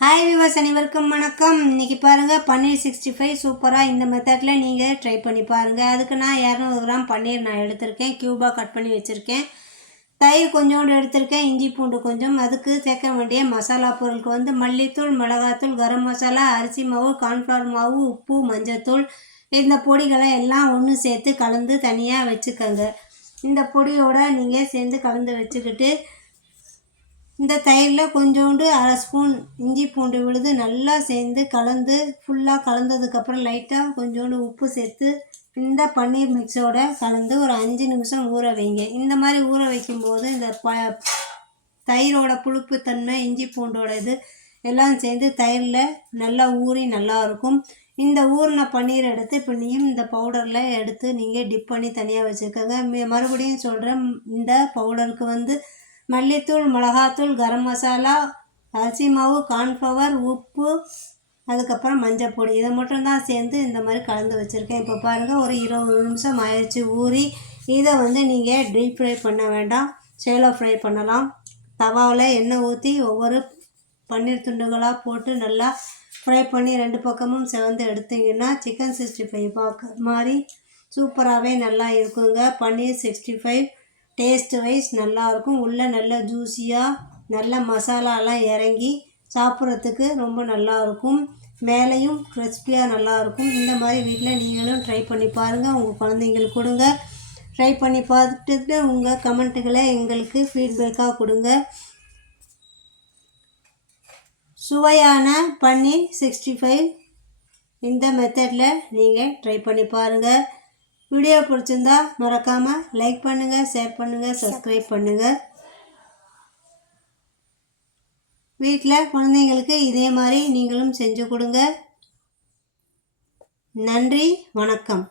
Hi விவாஸ் அனைவருக்கும் வணக்கம். இன்றைக்கி பாருங்கள் பன்னீர் சிக்ஸ்டி ஃபைவ் சூப்பராக இந்த மெத்தடில் நீங்கள் ட்ரை பண்ணி பாருங்கள் அதுக்கு நான் இரநூறு கிராம் பன்னீர் நான் எடுத்திருக்கேன். க்யூபாக கட் பண்ணி வச்சுருக்கேன். தயிர் கொஞ்சோண்டு எடுத்திருக்கேன். இஞ்சி பூண்டு கொஞ்சம். அதுக்கு சேர்க்க வேண்டிய மசாலா பொருளுக்கு வந்து மல்லித்தூள் மிளகாத்தூள் கரம் மசாலா அரிசி மாவு கார்ன்ஃப்ளவர் மாவு உப்பு மஞ்சத்தூள் இந்த பொடிகளை எல்லாம் ஒன்று சேர்த்து கலந்து தனியாக வச்சுக்கோங்க. இந்த பொடியோடு நீங்கள் சேர்ந்து கலந்து வச்சுக்கிட்டு இந்த தயிரில் கொஞ்சோண்டு அரை ஸ்பூன் இஞ்சி பூண்டு விழுது நல்லா சேர்ந்து கலந்து ஃபுல்லாக கலந்ததுக்கப்புறம் லைட்டாக கொஞ்சோண்டு உப்பு சேர்த்து இந்த பன்னீர் மிக்ஸோட கலந்து ஒரு அஞ்சு நிமிஷம் ஊற வைங்க. இந்த மாதிரி ஊற வைக்கும்போது இந்த ப தயிரோட புளிப்புத்தன்மை இஞ்சி பூண்டோட இது எல்லாம் சேர்ந்து தயிரில் நல்லா ஊறி நல்லா இருக்கும். இந்த ஊறின பன்னீர் எடுத்து இப்போ நீயும் இந்த பவுடரில் எடுத்து நீங்கள் டிப் பண்ணி தனியாக வச்சுக்கோங்க. மறுபடியும் சொல்கிறேன் இந்த பவுடருக்கு வந்து மல்லித்தூள் மிளகாத்தூள் கரம் மசாலா அரிசி மாவு கார்ன்ஃப்ளவர் உப்பு அதுக்கப்புறம் மஞ்சள் பொடி. இதை மட்டும்தான் சேர்ந்து இந்த மாதிரி கலந்து வச்சுருக்கேன். இப்போ பாருங்கள் ஒரு இருபது நிமிஷம் ஆயிடுச்சு ஊறி. இதை வந்து நீங்கள் டீப் ஃப்ரை பண்ண வேண்டாம். சேலோ ஃப்ரை பண்ணலாம். தவாவில் எண்ணெய் ஊற்றி ஒவ்வொரு பன்னீர் துண்டுகளாக போட்டு நல்லா ஃப்ரை பண்ணி ரெண்டு பக்கமும் செவந்து எடுத்தீங்கன்னா சிக்கன் சிக்ஸ்டி ஃபைவ் பார்க்க மாதிரி சூப்பராகவே நல்லா இருக்குங்க. Paneer sixty five taste wise நல்லாயிருக்கும். உள்ளே நல்ல ஜூஸியாக நல்ல மசாலாலாம் இறங்கி சாப்பிட்றதுக்கு ரொம்ப நல்லா இருக்கும் மேலேயும் கிறிஸ்பியாக நல்லாயிருக்கும். இந்த மாதிரி வீட்டில் நீங்களும் ட்ரை பண்ணி பாருங்கள் உங்கள் குழந்தைங்களுக்கு கொடுங்க. ட்ரை பண்ணி பார்த்துட்டு உங்கள் கமெண்ட்டுகளை எங்களுக்கு ஃபீட்பேக்காக கொடுங்க. சுவையான பன்னீர் சிக்ஸ்டி ஃபைவ் இந்த மெத்தடில் நீங்கள் ட்ரை பண்ணி பாருங்கள் வீடியோ பிடிச்சிருந்தா மறக்காமல் லைக் பண்ணுங்கள் ஷேர் பண்ணுங்கள் சப்ஸ்கிரைப் பண்ணுங்கள் வீட்டில் குழந்தைங்களுக்கு இதே மாதிரி நீங்களும் செஞ்சு கொடுங்க. நன்றி வணக்கம்.